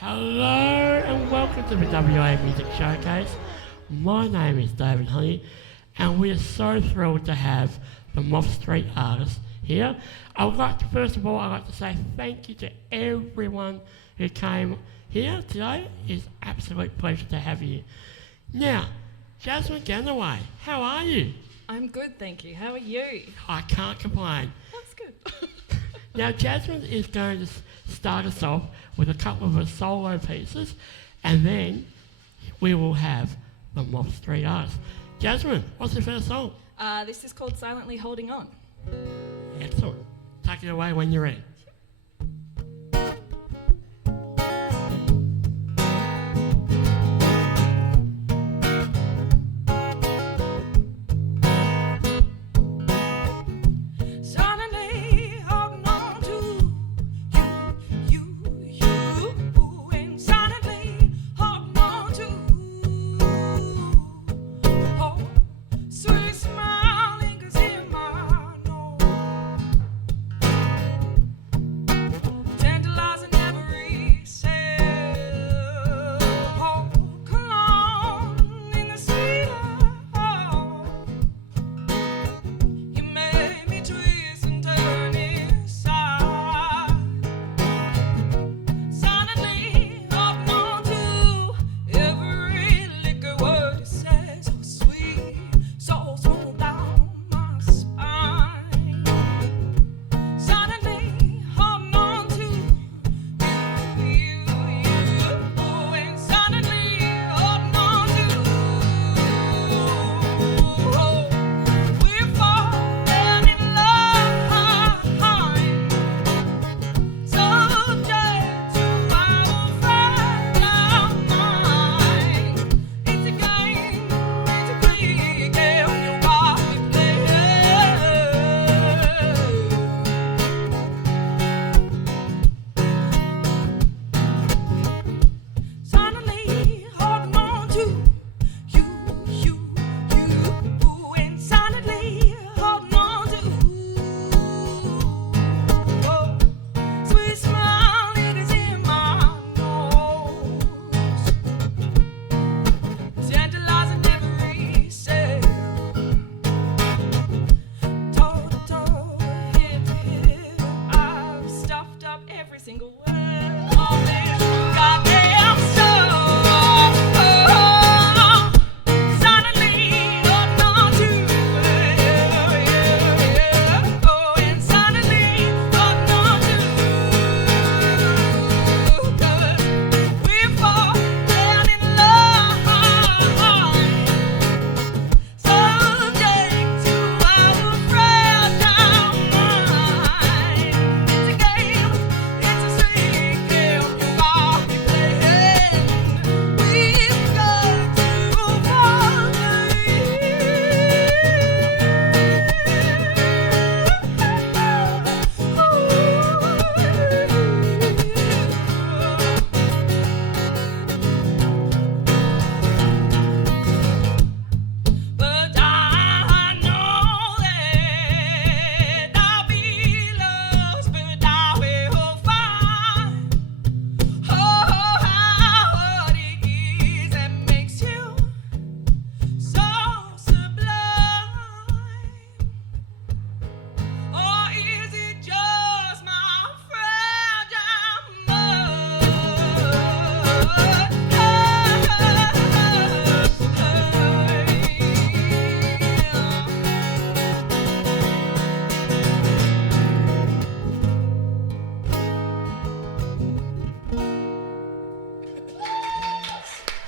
Hello and welcome to the WA Music Showcase. My name is David Honey and we are so thrilled to have the Moth Street Artists here. First of all, I'd like to say thank you to everyone who came here today. It's an absolute pleasure to have you. Now, Jasmine Gannaway, how are you? I'm good, thank you. How are you? I can't complain. That's good. Now, Jasmine is going to start us off with a couple of her solo pieces, and then we will have the Moth Street Artists. Jasmine, what's the first song? This is called Silently Holding On. Excellent. Take it away when you're ready.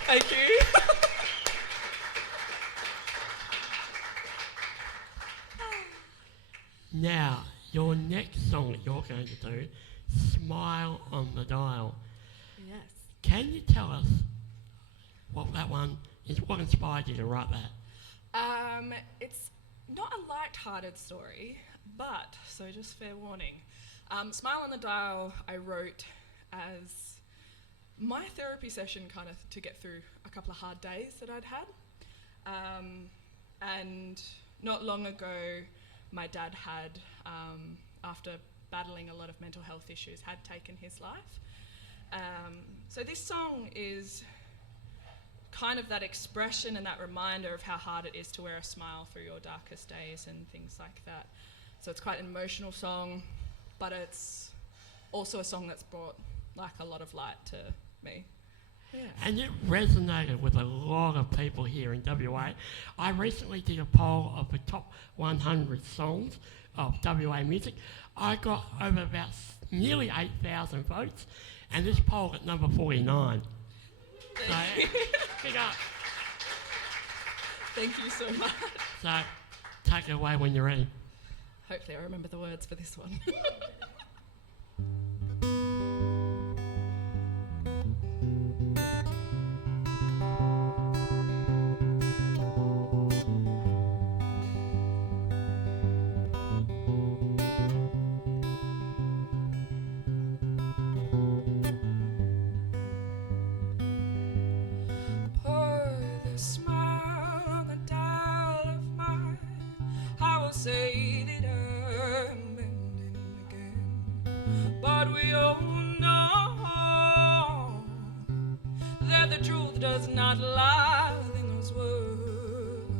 Thank you. Now, your next song that you're going to do, Smile on the Dial. Yes. Can you tell us what that one is, what inspired you to write that? It's not a light-hearted story, but, so just fair warning. Smile on the Dial I wrote as my therapy session kind of to get through a couple of hard days that I'd had. And not long ago, my dad had, after battling a lot of mental health issues, had taken his life. So this song is kind of that expression and that reminder of how hard it is to wear a smile through your darkest days and things like that. So it's quite an emotional song, but it's also a song that's brought like a lot of light to me. Yeah. And it resonated with a lot of people here in WA. I recently did a poll of the top 100 songs of WA music. I got over about nearly 8,000 votes, and this poll at number 49. So, big up. Thank you so much. So, take it away when you're ready. Hopefully I remember the words for this one. Say that I'm ending again, but we all know that the truth does not lie in those words.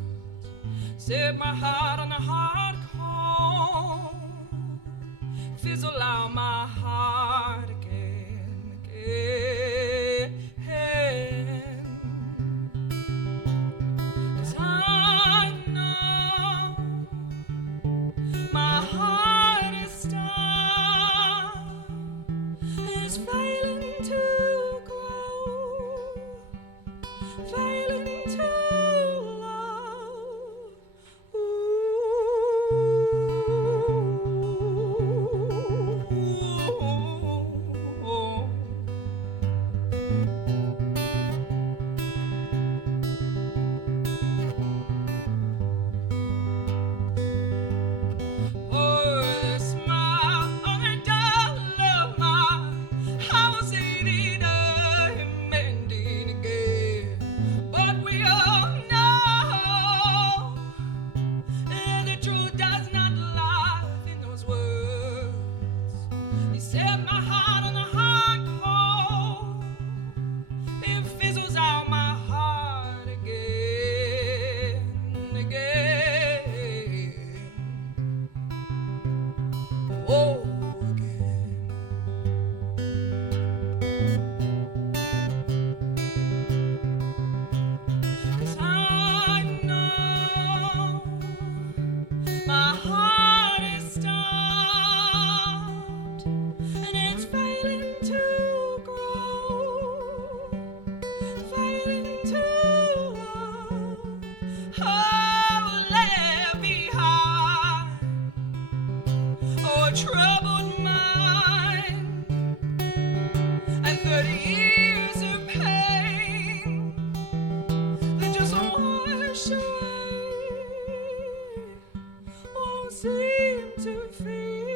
Set my heart on a hard call, fizzle out my heart again, again. 'Cause I know my heart is stuck, is failing to grow, failing to love. Set my heart on a hard call, it fizzles out my heart again, again, oh, again. 'Cause I know my heart is stopped, and it's failing to grow, failing to love. Oh, left behind, oh, a troubled mind, and 30 years of pain that just wash away, won't seem to fade.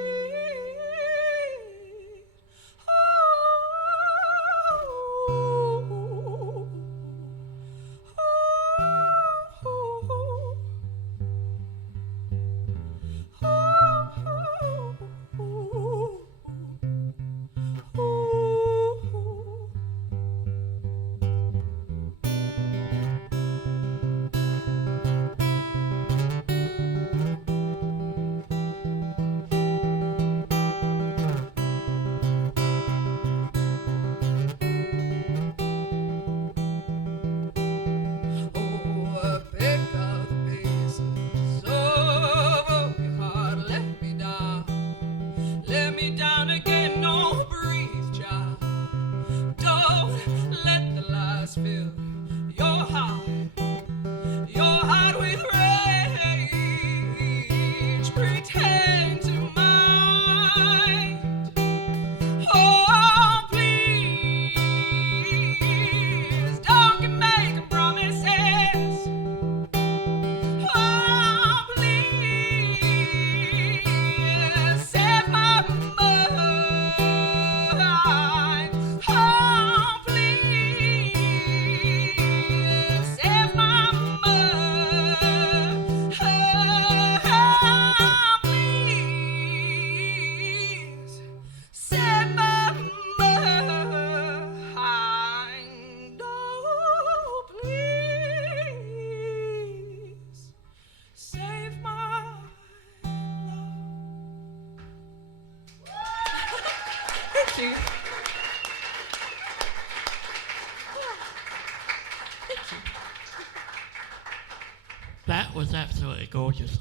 That was absolutely gorgeous.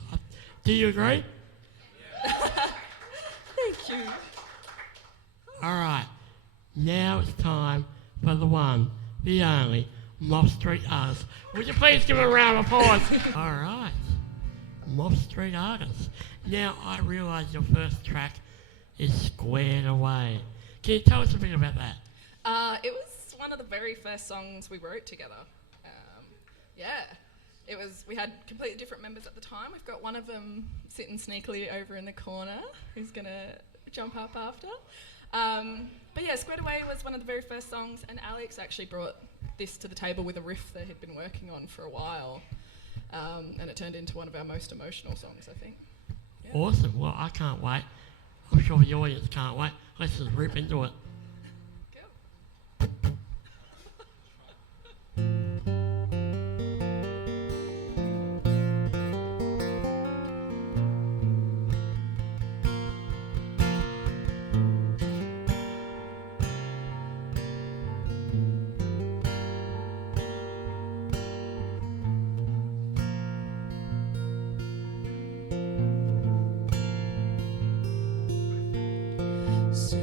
Do you agree? Thank you. All right. Now it's time for the one, the only, Moth Street Artists. Would you please give a round of applause? All right. Moth Street Artists. Now, I realise your first track is Squared Away. Can you tell us a bit about that? It was one of the very first songs we wrote together. Yeah. It was. We had completely different members at the time. We've got one of them sitting sneakily over in the corner who's going to jump up after. But yeah, Squared Away was one of the very first songs, and Alex actually brought this to the table with a riff that he'd been working on for a while, and it turned into one of our most emotional songs, I think. Yeah. Awesome. Well, I can't wait. I'm sure the audience can't wait. Let's just rip into it. Cool. Stay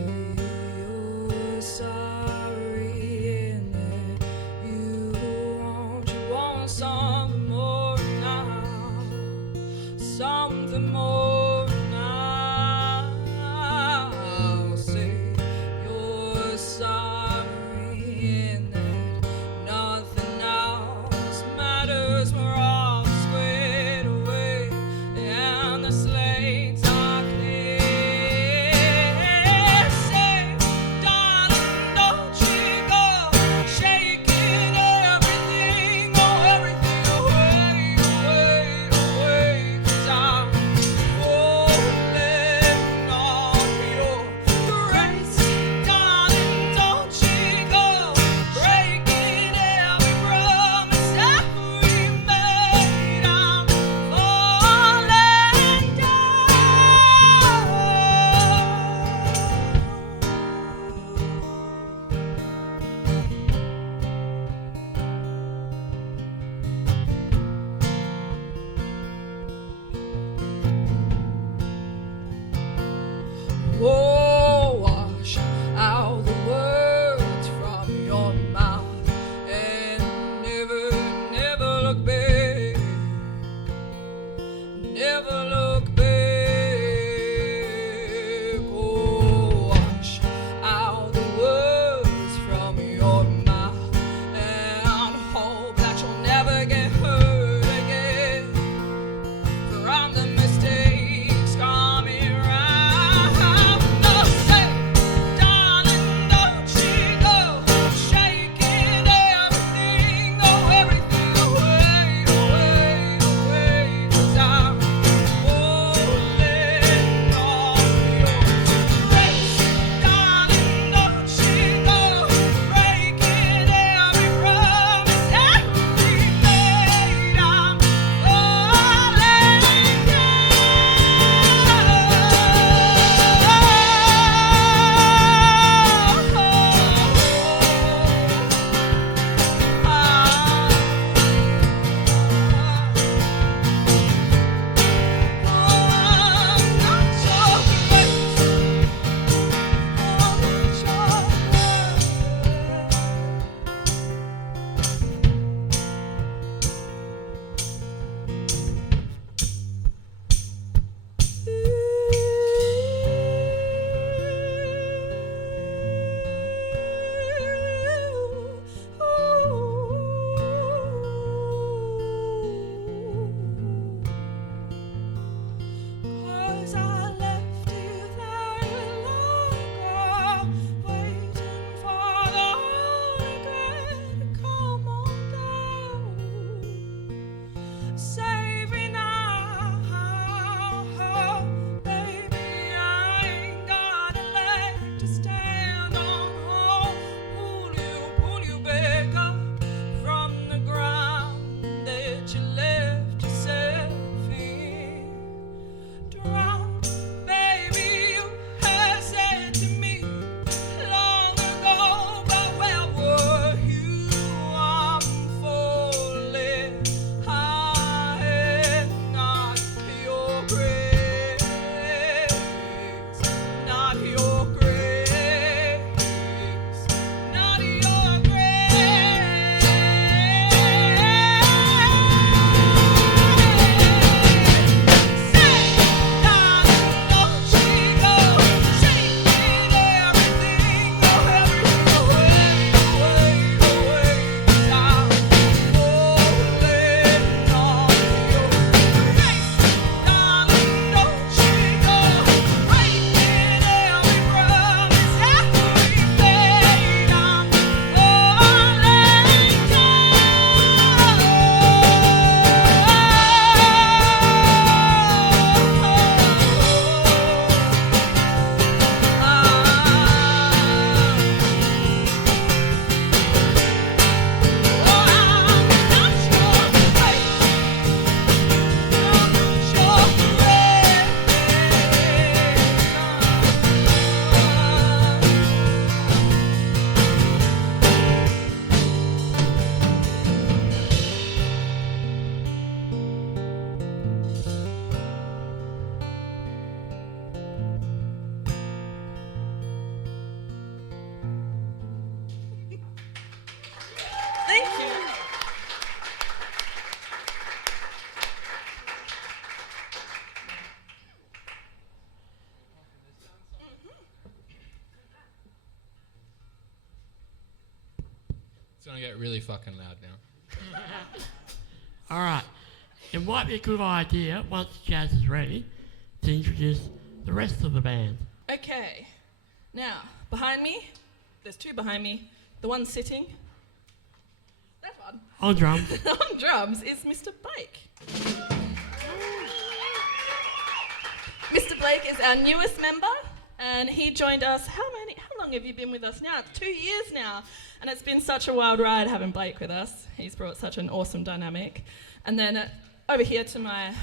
It's going to get really fucking loud now. All right. It might be a good idea, once Jazz is ready, to introduce the rest of the band. Okay, now behind me, there's two behind me. The one sitting, that one, On drums. on drums is Mr. Blake. Mr. Blake is our newest member, and he joined us. How long have you been with us now? It's 2 years now, and it's been such a wild ride having Blake with us. He's brought such an awesome dynamic. And then over here to my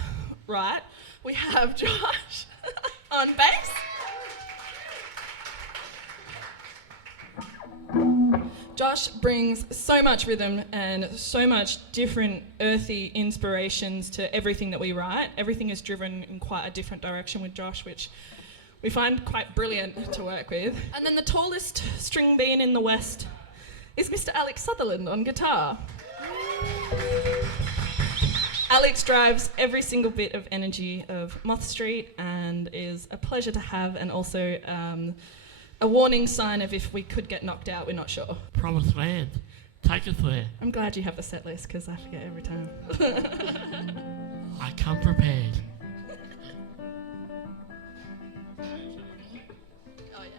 right, we have Josh on bass. Josh brings so much rhythm and so much different earthy inspirations to everything that we write. Everything is driven in quite a different direction with Josh, which we find quite brilliant to work with. And then the tallest string bean in the West is Mr. Alex Sutherland on guitar. Alex drives every single bit of energy of Moth Street and is a pleasure to have, and also a warning sign of if we could get knocked out, we're not sure. Promised Land. Take us there. I'm glad you have the set list because I forget every time. I come prepared. Oh yeah.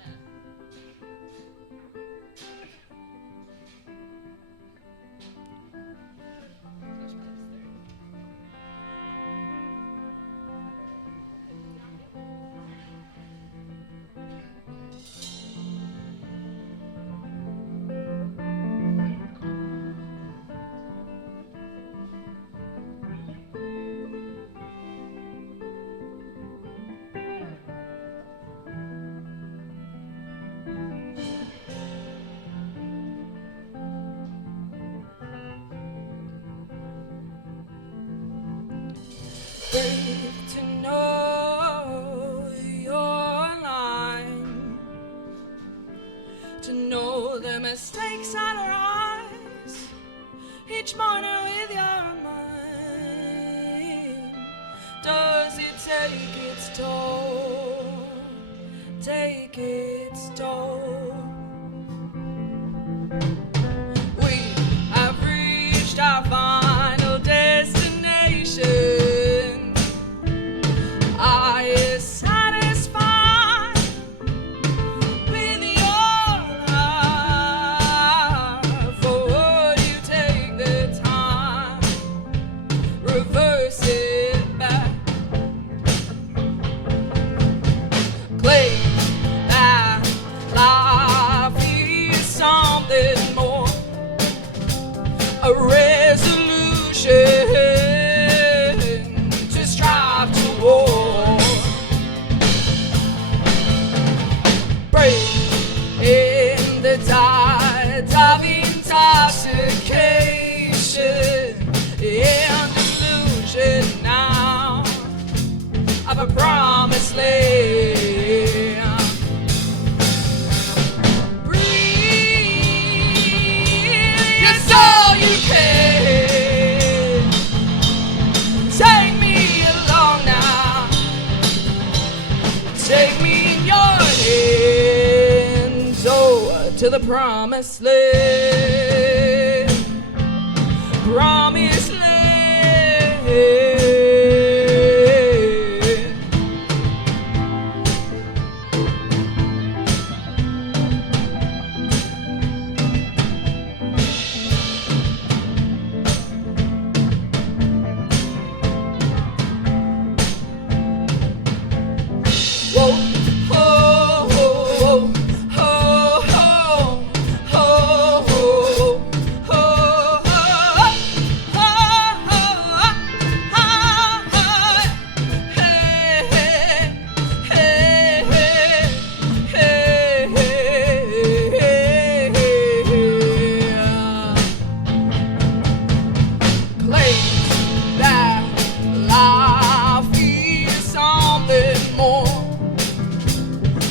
To know your line, to know the mistakes that arise each morning with your mind. Does it take its toll? Take its toll. We have reached our final destination. A resolution to strive toward. Break in the tides of intoxication and illusion now of a promised land. To the promised land, promised land.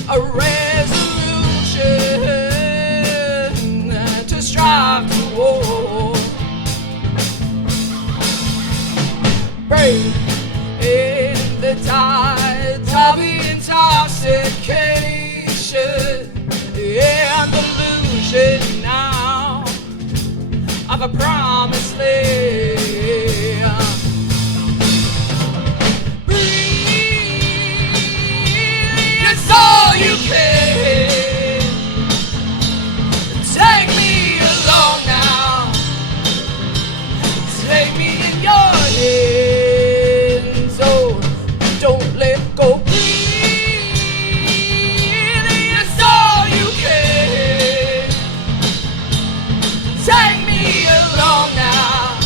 A resolution to strive toward. Break in the tides of intoxication and illusion now of a promised land. Breathe, it's all you can. Take me along now. Take me in your hands. Oh, don't let go. Breathe, it's all you can. Take me along now.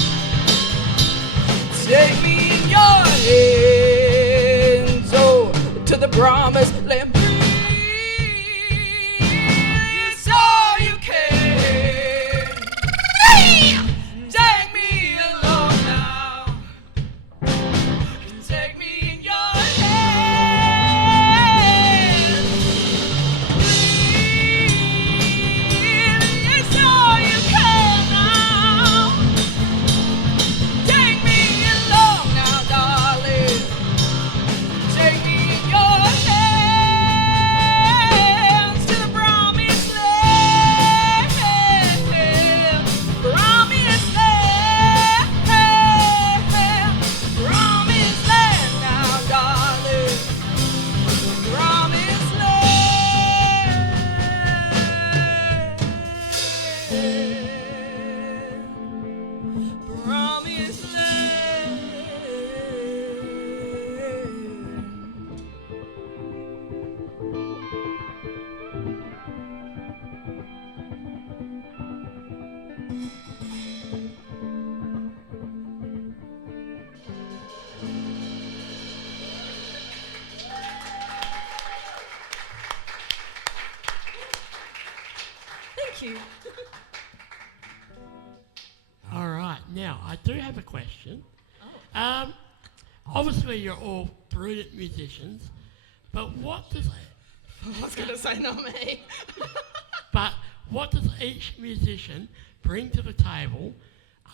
Take me in your hands. Oh, to the promised land. It's all you can. Take me along now. Take me in your hands. It's all you can now. Take me along now, darling. Take me in your hands to the promised land. Promised land. Promised land now, darling. Promised land. Promised land. Thank you. All right, now I do have a question. Obviously, you're all brilliant musicians, but what does I was gonna say not me. what does each musician bring to the table,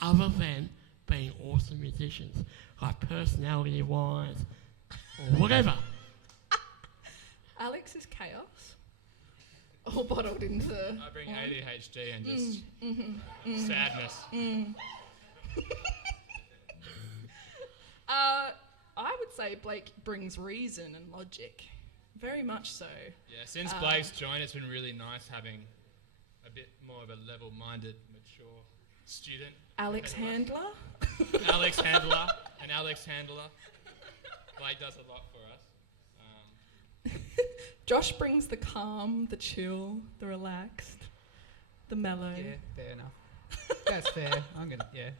other than being awesome musicians, like personality-wise or whatever? Alex is chaos. All bottled into. I bring ADHD and just sadness. I would say Blake brings reason and logic. Very much so. Yeah, since Blake's joined, it's been really nice having a bit more of a level-minded, mature student. Alex Handler. Alex Handler. Blake does a lot for us. Josh brings the calm, the chill, the relaxed, the mellow. Yeah, fair enough. That's fair. I'm gonna, yeah.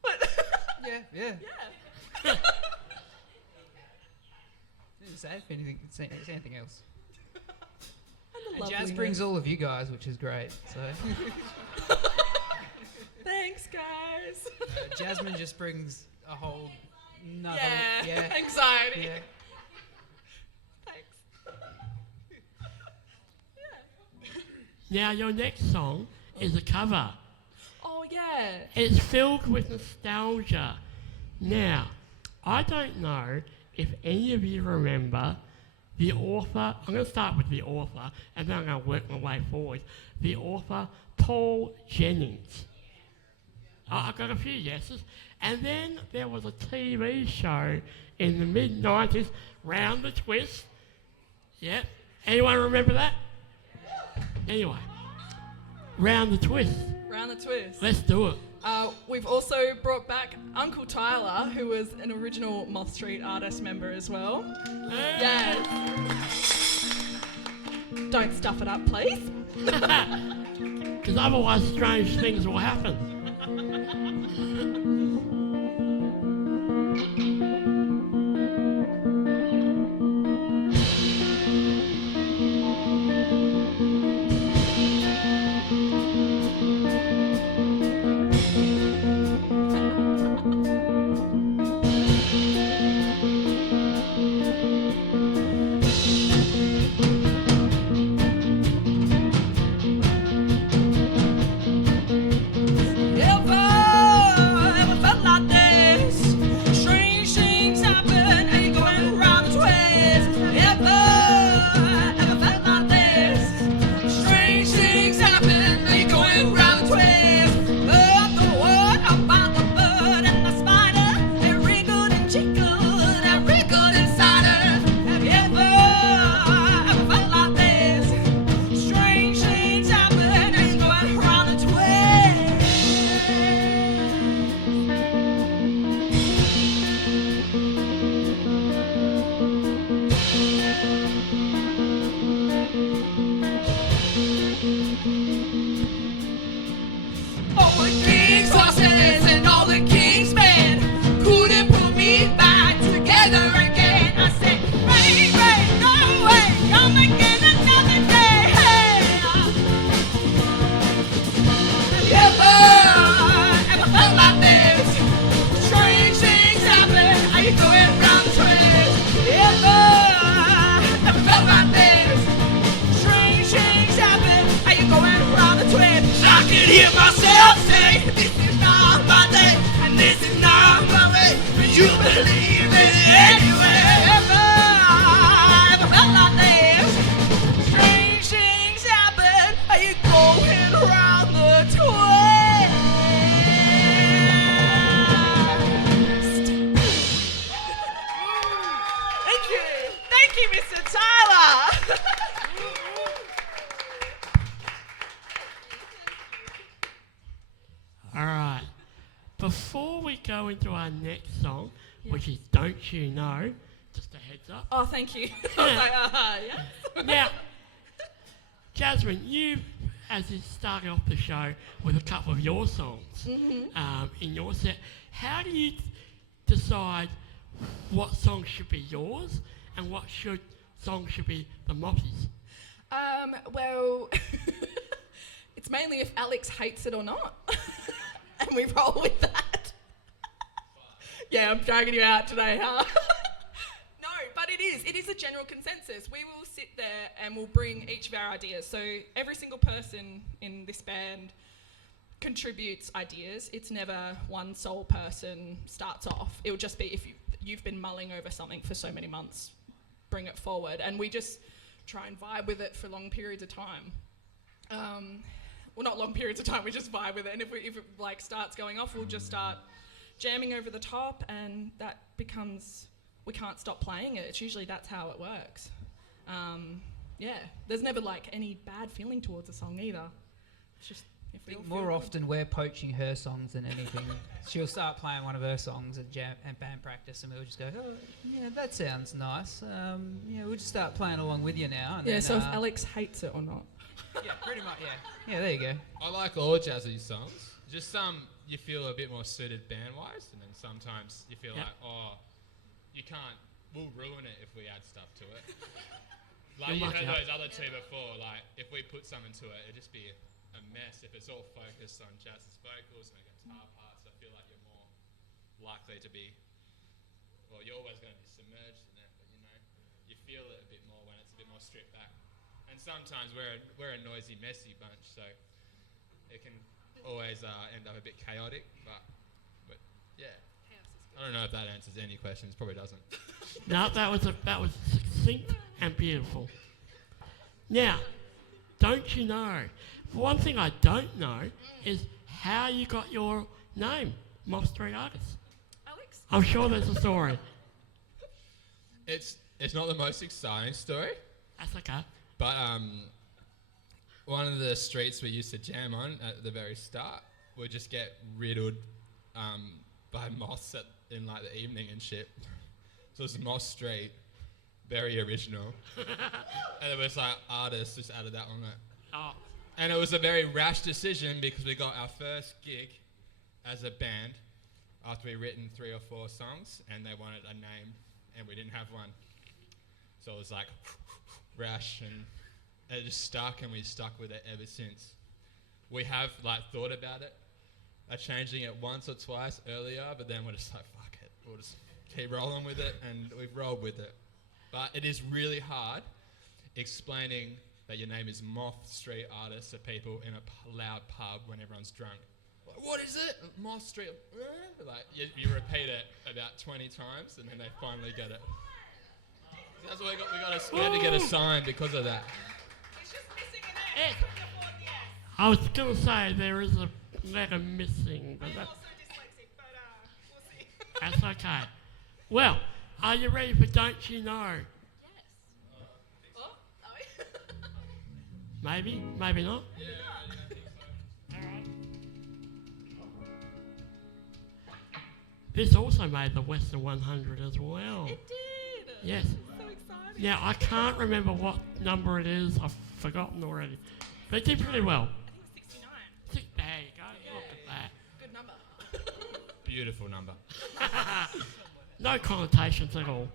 What? Yeah. Yeah. Didn't say say anything else. And the And Jazz loveliness. brings all of you guys, which is great. So Thanks, guys. Jasmine just brings a whole another. Yeah. Anxiety. Yeah. Thanks. Now, your next song is a cover. Oh yeah. It's filled with nostalgia. Now, I don't know if any of you remember the author. I'm going to start with the author, and then I'm going to work my way forward. The author, Paul Jennings. I got a few yeses. And then there was a TV show in the mid-90s, Round the Twist. Yep. Anyone remember that? Anyway, Round the Twist. Round the twist. Let's do it. We've also brought back Uncle Tyler, who was an original Moth Street Artist member as well. Yes. Don't stuff it up, please. Because otherwise strange things will happen. before we go into our next song, which is Don't You Know, just a heads up. Oh, thank you. I was like, yeah. Now, Jasmine, you, as you started off the show with a couple of your songs in your set, how do you decide what songs should be yours and what songs should be the Mothies? Well, it's mainly if Alex hates it or not. And we roll with that. Yeah, I'm dragging you out today, huh? No, but it is a general consensus. We will sit there and we'll bring each of our ideas. So every single person in this band contributes ideas. It's never one sole person starts off. It'll just be if you've been mulling over something for so many months, bring it forward. And we just try and vibe with it for long periods of time. Well, not long periods of time, we just vibe with it. And if it like starts going off, we'll just start jamming over the top, and that becomes, we can't stop playing it. It's usually that's how it works. Yeah, there's never like any bad feeling towards a song either. It's just, if I think more often we're poaching her songs than anything. She'll start playing one of her songs at jam and band practice, and we'll just go, oh, yeah, that sounds nice. Yeah, we'll just start playing along with you now. And yeah, then, so if Alex hates it or not. Yeah, pretty much, yeah. Yeah, there you go. I like all Jazzy's songs. Just some you feel a bit more suited band-wise, and then sometimes you feel like, oh, you can't, we'll ruin it if we add stuff to it. Like you heard those other two before, like if we put something to it, it'd just be a mess. If it's all focused on Jazz's vocals and the guitar parts, I feel like you're more likely to be, well, you're always going to be submerged in it, but you know, you feel it a bit more when it's a bit more stripped back. And sometimes we're a noisy, messy bunch, so it can always end up a bit chaotic. But yeah, I don't know if that answers any questions. Probably doesn't. No, that was succinct and beautiful. Now, don't you know? One thing I don't know is how you got your name, Moth Street Artists. Alex? I'm sure there's a story. It's not the most exciting story. That's okay. But one of the streets we used to jam on at the very start would just get riddled by moths in like the evening and shit. So it was Moth Street, very original. And it was like artists just added that on it. Oh. And it was a very rash decision because we got our first gig as a band after we'd written 3 or 4 songs and they wanted a name and we didn't have one. So it was like rash, and it just stuck, and we stuck with it ever since. We have like thought about it, changing it once or twice earlier, but then we're just like, fuck it, we'll just keep rolling with it, and we've rolled with it. But it is really hard explaining that your name is Moth Street Artists to people in a loud pub when everyone's drunk. Like, what is it? Moth Street. Like you repeat it about 20 times, and then they finally get it. That's why we had to get a sign because of that. It's just missing an S. I was going to say there is a letter missing, but I'm also dyslexic, but we'll see. that's okay. Well, are you ready for Don't You Know? Yes. Oh, are we? Maybe, maybe not. Yeah, I think so. Alright. This also made the Western 100 as well. It did. Yes. So exciting. Now, I can't remember what number it is. I've forgotten already. But it did pretty well. I think it's 69. There you go. Look at that. Good number. Beautiful number. No connotations at all.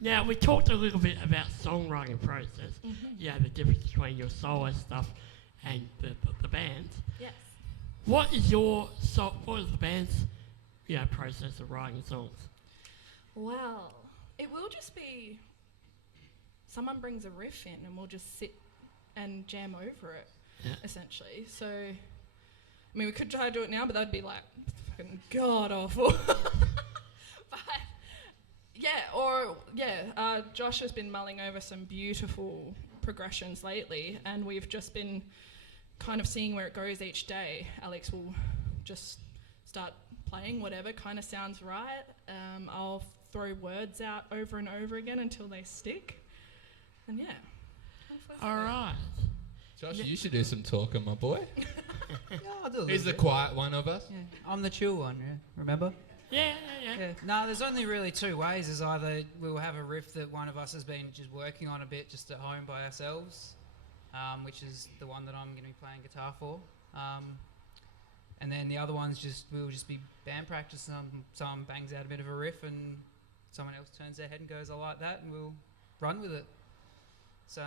Now, we talked a little bit about songwriting process. Mm-hmm. The difference between your solo stuff and the bands. Yes. What is the band's process of writing songs? Well, it will just be someone brings a riff in and we'll just sit and jam over it, essentially. So, I mean, we could try to do it now, but that'd be like fucking god awful. Josh has been mulling over some beautiful progressions lately, and we've just been kind of seeing where it goes each day. Alex will just start playing whatever kind of sounds right. I'll throw words out over and over again until they stick. And All right. Josh, you should do some talking, my boy. I'll do a He's the little bit. quiet one of us. Yeah, I'm the chill one, remember? Yeah. No, there's only really two ways. Is either we'll have a riff that one of us has been just working on a bit just at home by ourselves, which is the one that I'm going to be playing guitar for. And then the other one's we'll just be band practice. Someone bangs out a bit of a riff and someone else turns their head and goes, I like that, and we'll run with it. So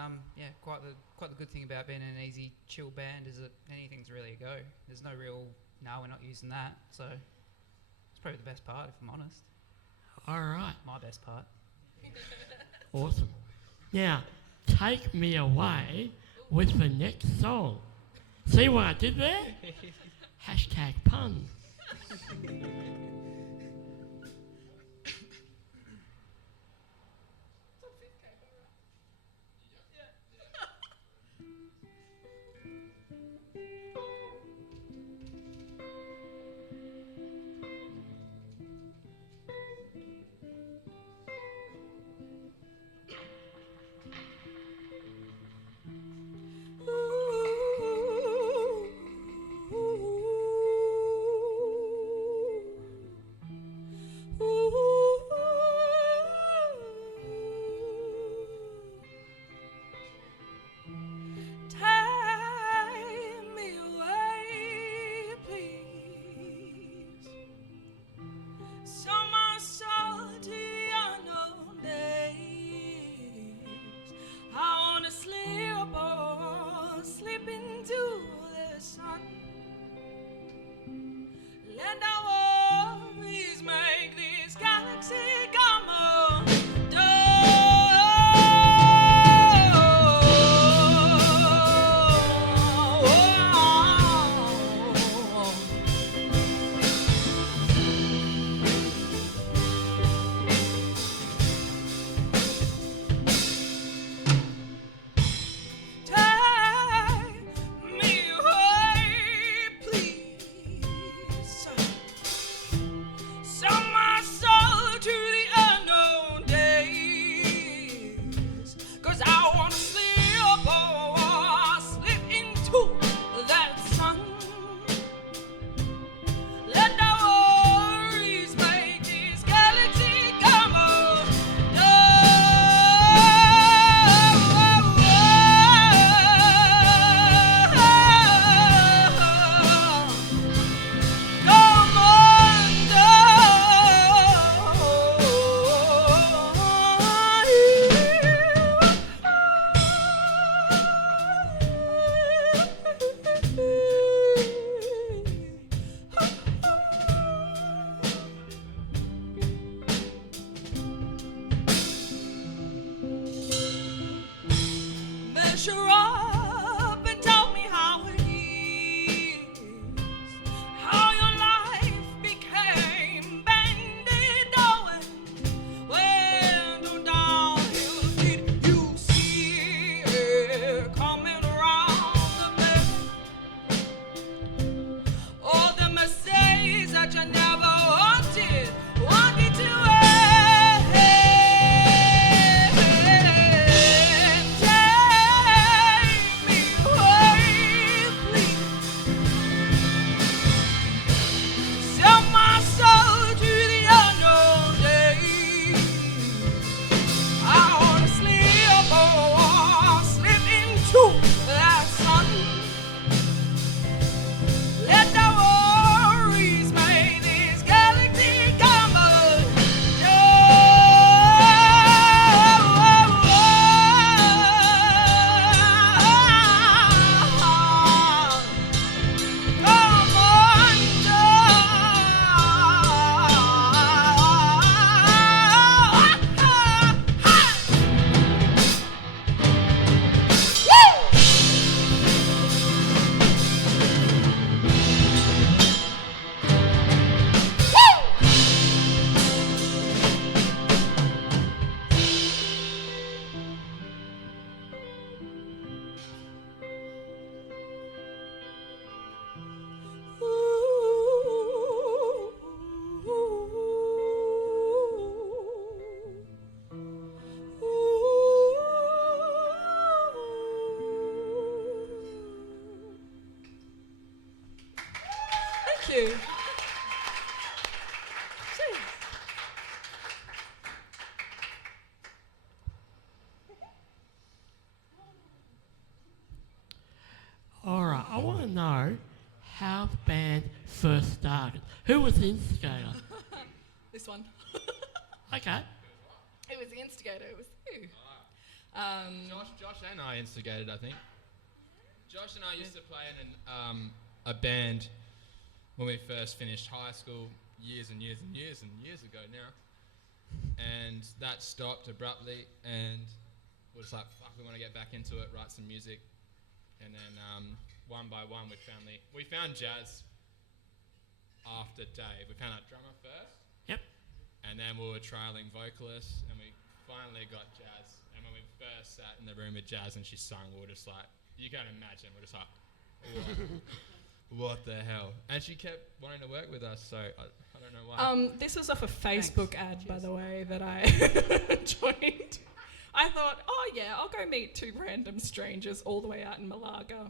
quite the good thing about being an easy, chill band is that anything's really a go. There's no real, no, we're not using that. So it's probably the best part, if I'm honest. All right. My best part. Awesome. Now, take me away with the next song. See what I did there? #puns. know how the band first started. Who was the instigator? This one. Okay. It was the instigator. It was you. Josh and I instigated, I think. Josh and I used to play in a band when we first finished high school years ago now. And that stopped abruptly, and we're just like, fuck, we want to get back into it, write some music. And then one by one we found Jazz after Dave. We found our drummer first. Yep. And then we were trialing vocalists, and we finally got Jazz. And when we first sat in the room with Jazz and she sung, we were just like, you can imagine, we're just like, what the hell? And she kept wanting to work with us, so I don't know why. This was off a Facebook ad, by the way, that I joined. I thought, oh yeah, I'll go meet two random strangers all the way out in Malaga.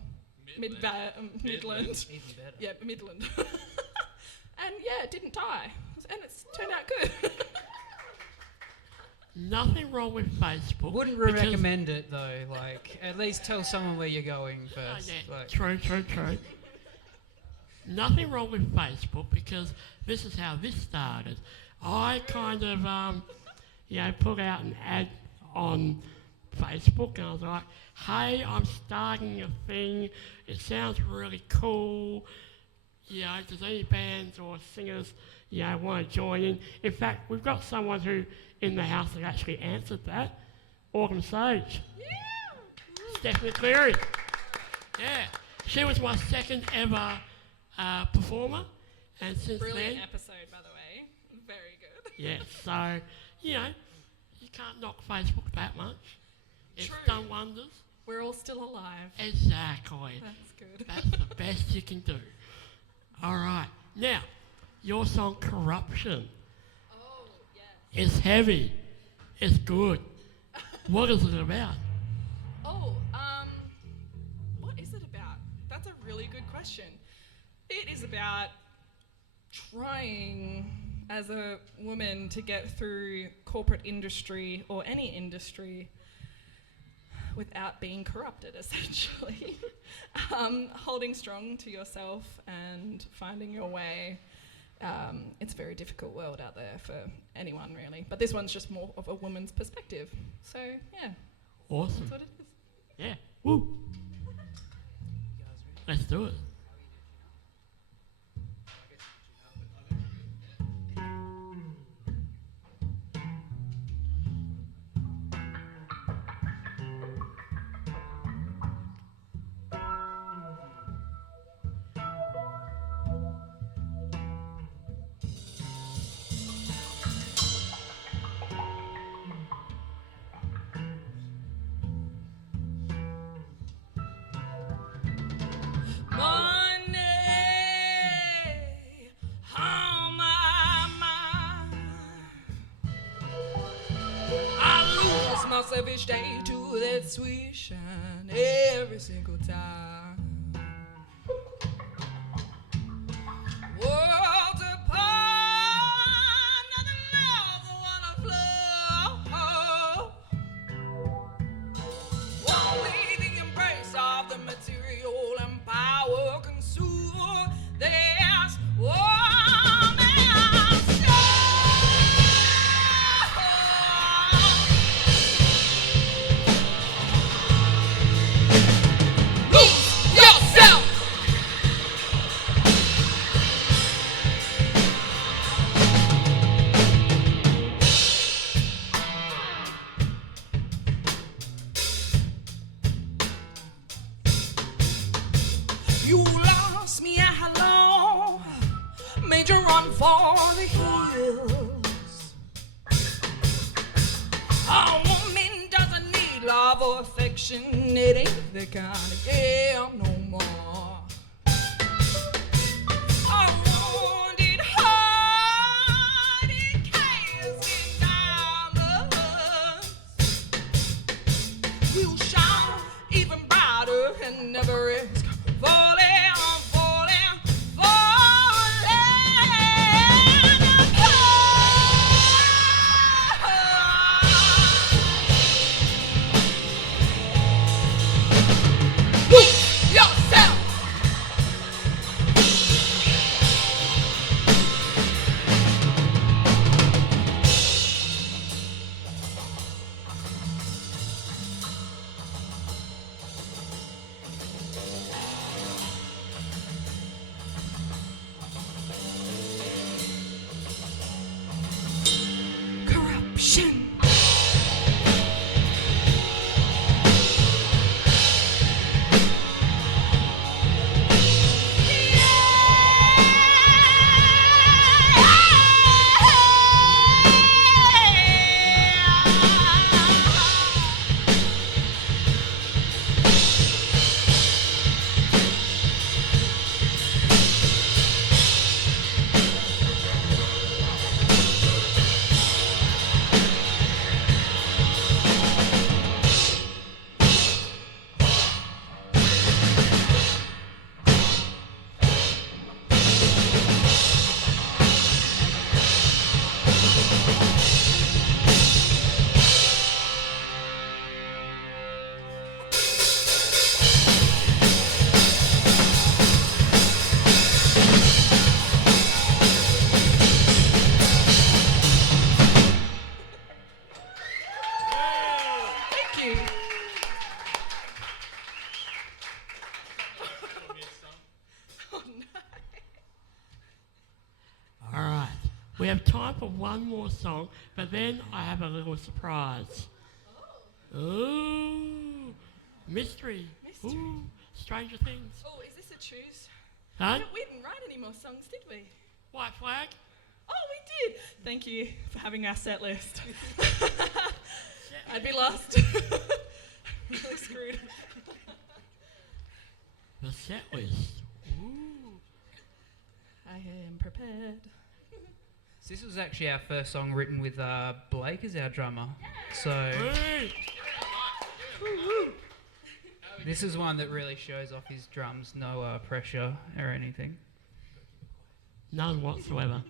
Midland. Even better. Yeah, Midland. And yeah, it didn't die. And it's turned out good. Nothing wrong with Facebook. Wouldn't recommend it though. Like, at least tell someone where you're going first. Yeah, Like, true. Nothing wrong with Facebook, because this is how this started. I kind of, put out an ad on Facebook, and I was like, hey, I'm starting a thing. It sounds really cool. Does any bands or singers, want to join in? In fact, we've got someone who in the house that actually answered that. Autumn Sage. Yeah. Stephanie Cleary. Yeah. She was my second ever performer, and since Brilliant then... episode, by the way. Very good. Yeah, so, you can't knock Facebook that much. It's True. done wonders. We're all still alive. Exactly. That's good. That's the best you can do. All right. Now, your song Corruption Oh, yes. is heavy. It's good. What is it about? Oh, what is it about? That's a really good question. It is about trying as a woman to get through corporate industry or any industry without being corrupted, essentially. Holding strong to yourself and finding your way. It's a very difficult world out there for anyone, really. But this one's just more of a woman's perspective. So, yeah, Awesome. that's what it is. Yeah. Woo. Let's do it. Myself each day to that sweet shine every single time. Worlds apart, nothing else I wanna flow. Only the embrace of the material and power consume. There's for the hills. A woman doesn't need love or affection. It ain't the kind of girl no more. A wounded heart, it cares in diamonds. Will shine even brighter and never risk falling. Eruption. Thank you. Oh no. All right. We have time for one more song, but then I have a little surprise. Ooh. Mystery. Mystery. Ooh. Stranger Things. Oh, is this a choose? Huh? We didn't write any more songs, did we? White Flag. Oh, we did. Thank you for having our set list. I'd be lost. Really screwed. The set list. Ooh. I am prepared. So this was actually our first song written with Blake as our drummer. So Hey. this is one that really shows off his drums, no pressure or anything. None whatsoever.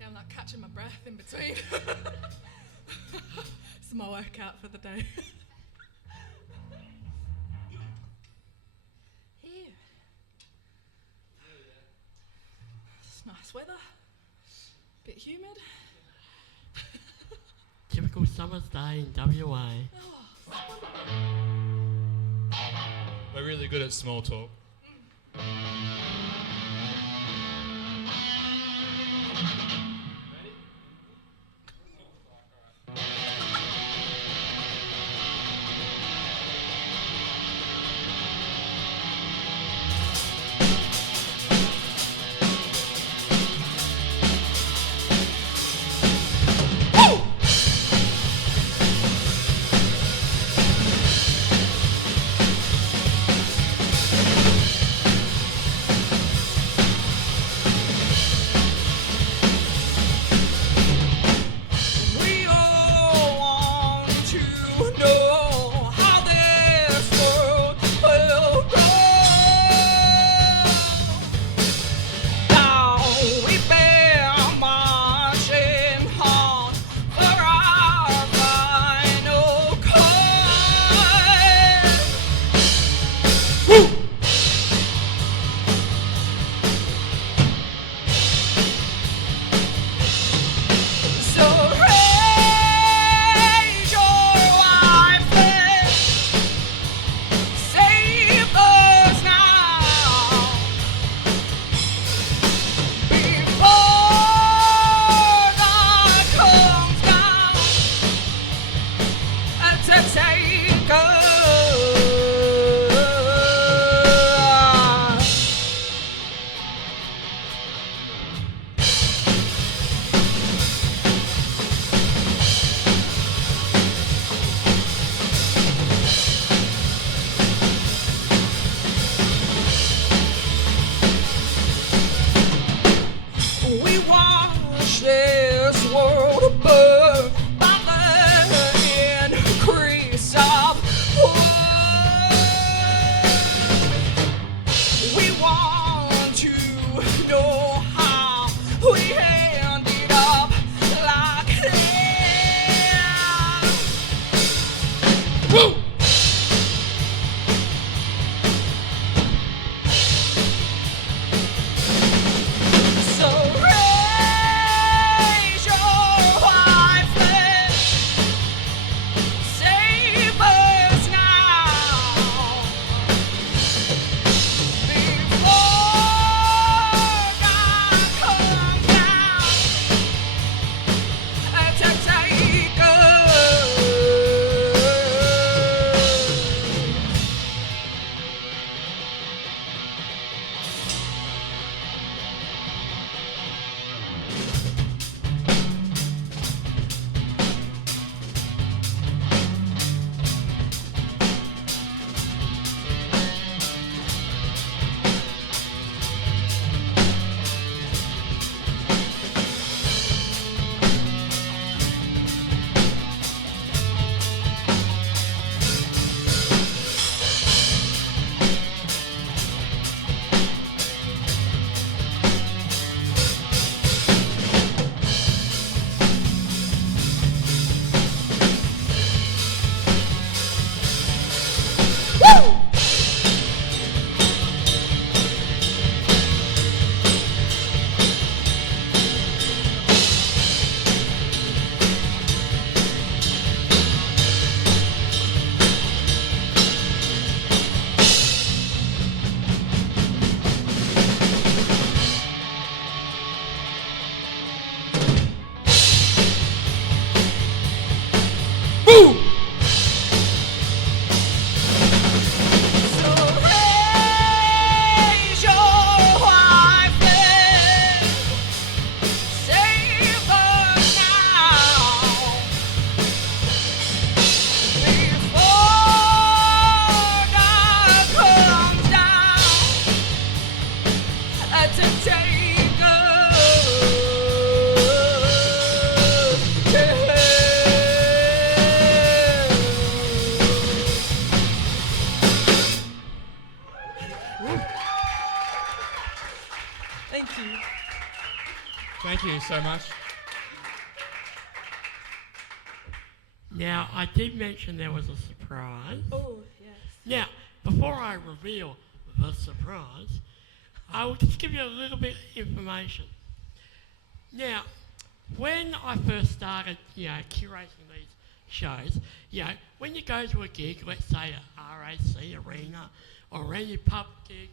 Yeah, I'm not catching my breath in between. It's my workout for the day. Here. It's nice weather. Bit humid. Typical summer's day in WA. We're really good at small talk. so much. Now, I did mention there was a surprise. Oh, yes. Now, before I reveal the surprise, I will just give you a little bit of information. Now, when I first started, curating these shows, when you go to a gig, let's say a RAC arena or any pub gig,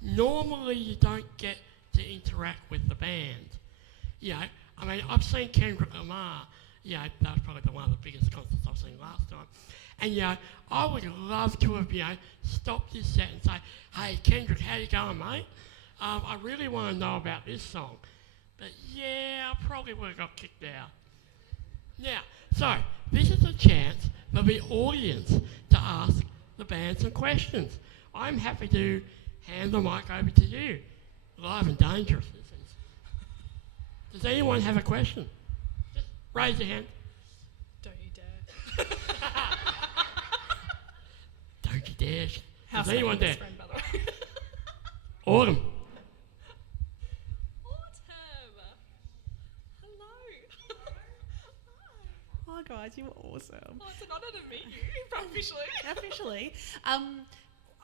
normally you don't get to interact with the band. I've seen Kendrick Lamar. That was probably one of the biggest concerts I've seen last time. And I would love to have stopped this set and say, "Hey Kendrick, how you going, mate? I really want to know about this song." But I probably would have got kicked out. Now, so this is a chance for the audience to ask the band some questions. I'm happy to hand the mic over to you. Live and dangerous, this is. Does anyone have a question? Just raise your hand. Don't you dare. Don't you dare. How's Does anyone dare? friend, by the way? Autumn. Autumn. Hello. Hi guys, you were awesome. Oh, it's an honour to meet you, officially. Officially.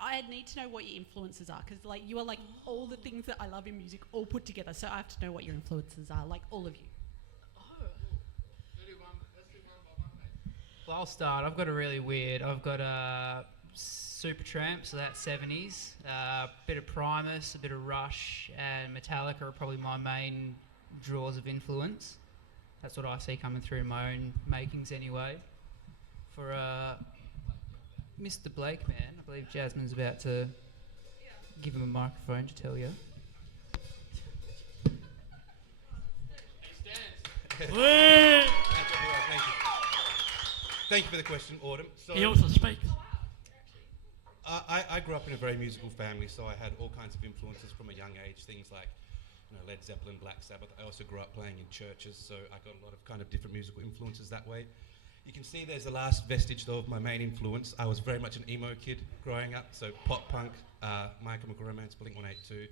I need to know what your influences are, because you are all the things that I love in music all put together. So I have to know what your influences are, all of you. Well, I'll start. I've got a really weird. I've got a Supertramp, so that's 70s. A bit of Primus, a bit of Rush, and Metallica are probably my main draws of influence. That's what I see coming through in my own makings anyway. For Mr. Blake, man, I believe Jasmine's about to give him a microphone to tell you. Thank you for the question, Autumn. So, He also speaks. I grew up in a very musical family, so I had all kinds of influences from a young age, things like Led Zeppelin, Black Sabbath. I also grew up playing in churches, so I got a lot of kind of different musical influences that way. You can see there's the last vestige, though, of my main influence. I was very much an emo kid growing up, so pop punk, My Chemical Romance, Blink-182,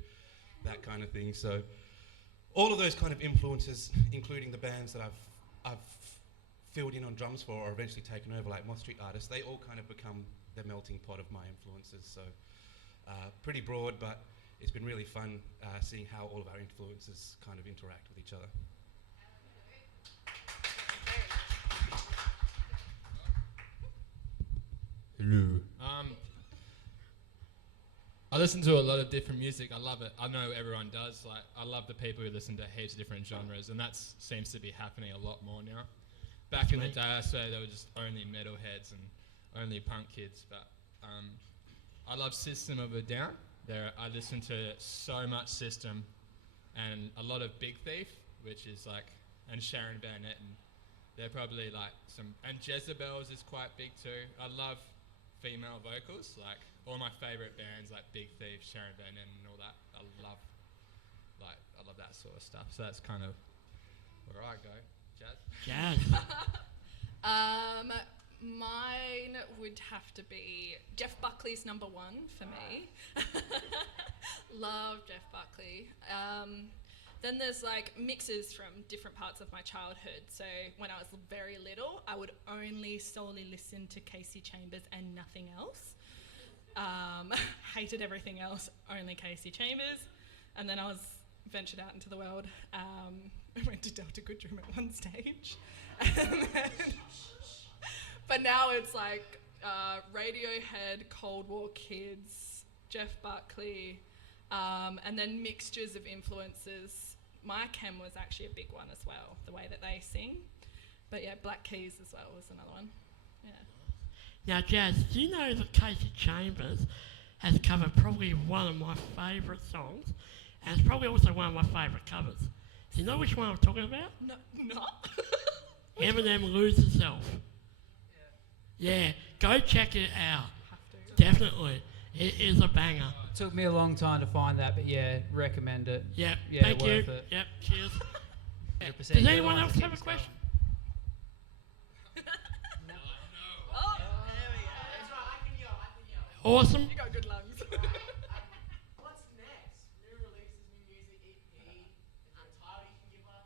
that kind of thing. So all of those kind of influences, including the bands that I've filled in on drums for or eventually taken over, like Moth Street Artists, they all kind of become the melting pot of my influences. So pretty broad, but it's been really fun seeing how all of our influences kind of interact with each other. Hello. I listen to a lot of different music. I love it. I know everyone does. I love the people who listen to heaps of different genres, and that seems to be happening a lot more now. Back in the day, I swear there were just only metalheads and only punk kids. But I love System of a Down. I listen to so much System, and a lot of Big Thief, which is and Sharon Van Etten. They're probably and Jezebels is quite big too. I love female vocals, all my favourite bands like Big Thief, Sharon Van Etten and all that. I love that sort of stuff. So that's kind of where I go. Jazz? Jazz. Mine would have to be Jeff Buckley's number one for me. Love Jeff Buckley. Then there's mixes from different parts of my childhood. So when I was very little, I would only solely listen to Casey Chambers and nothing else. Hated everything else, only Casey Chambers. And then I was ventured out into the world. I went to Delta Goodrum at one stage. But now it's Radiohead, Cold War Kids, Jeff Buckley, and then mixtures of influences. My Chem was actually a big one as well, the way that they sing. But yeah, Black Keys as well was another one. Yeah. Now, Jazz, do you know that Casey Chambers has covered probably one of my favourite songs, and it's probably also one of my favourite covers? Do you know which one I'm talking about? No. Eminem Lose Yourself. Yeah, go check it out. Have to. Definitely. It is a banger. Took me a long time to find that, but yeah, recommend it. Yep, Yeah, thank you. worth it. Yep, cheers. 100% Does you're anyone the one else that have a keeps question? Oh, there we go. Awesome. You got good lungs. What's next? New releases, new music, EP. Is there a title you can give us?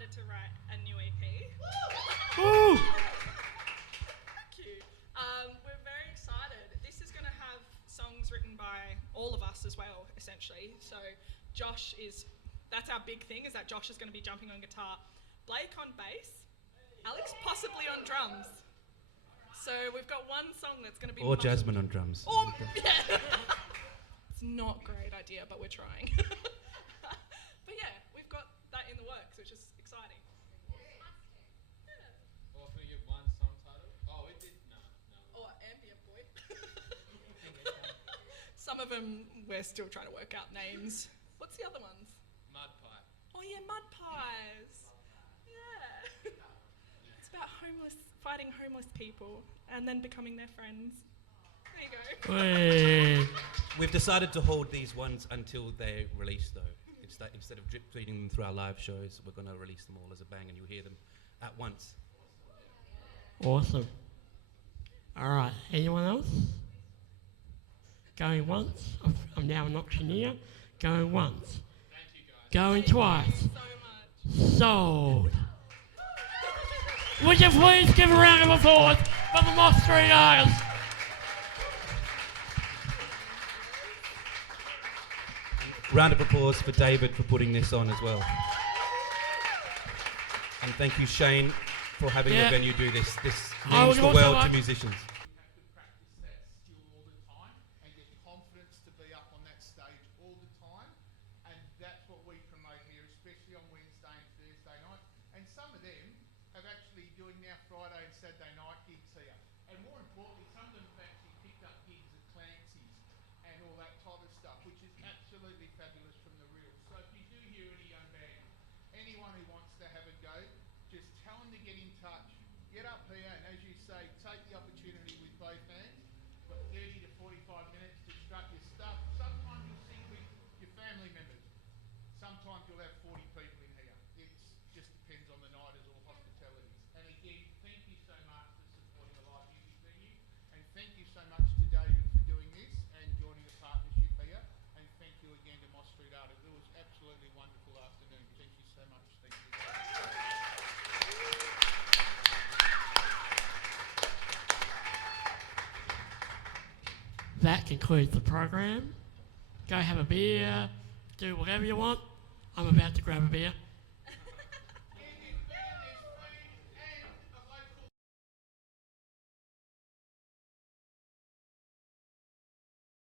decided to write a new EP. Woo! Thank you. We're very excited. This is going to have songs written by all of us as well, essentially. So Josh that's our big thing, is that Josh is going to be jumping on guitar, Blake on bass, Alex possibly on drums. So we've got one song that's going to be... Or Jasmine on drums. Yeah. It's not a great idea, but we're trying. But yeah, we've got that in the works, which is exciting. Or can we get one song title? Oh, it did. No. Or Ambient Boy. Some of them we're still trying to work out names. What's the other ones? Mud Pie. Oh yeah, Mud Pies. Yeah. It's about fighting homeless people and then becoming their friends. There you go. Wait. We've decided to hold these ones until they're released, though. Instead of drip feeding them through our live shows, we're going to release them all as a bang, and you'll hear them at once. Awesome. All right. Anyone else? Going once. I'm now an auctioneer. Going once. Thank you, guys. Going twice. So much. Sold. Would you please give a round of applause for the Moth Street Artists? Round of applause for David for putting this on as well. And thank you, Shane, for having the venue do this. This I means would the also world to like- musicians. You have to practice that skill all the time and get confidence to be up on that stage all the time. And that's what we promote here, especially on Wednesday and Thursday nights. And some of them have actually doing now Friday and Saturday night gigs here. And more importantly, some of them have actually picked up gigs at Clancy's and all that type of stuff, which is absolutely fabulous from the real. So if you do hear any young band, anyone who wants to have a go, just tell them to get in touch. Get up here and, as you say, take the opportunity with both hands. You've got 30 to 45 minutes to strut your stuff. Sometimes you'll sing with your family members. Sometimes you'll have 40 people in here. It just depends on the night as all hospitalities. And again, thank you so much for supporting the live music venue. And thank you so much to David for doing this and joining the partnership here. And thank you again to Moth Street Artists. It was absolutely wonderful afternoon. Thank you so much. Thank you. That concludes the program. Go have a beer, do whatever you want. I'm about to grab a beer.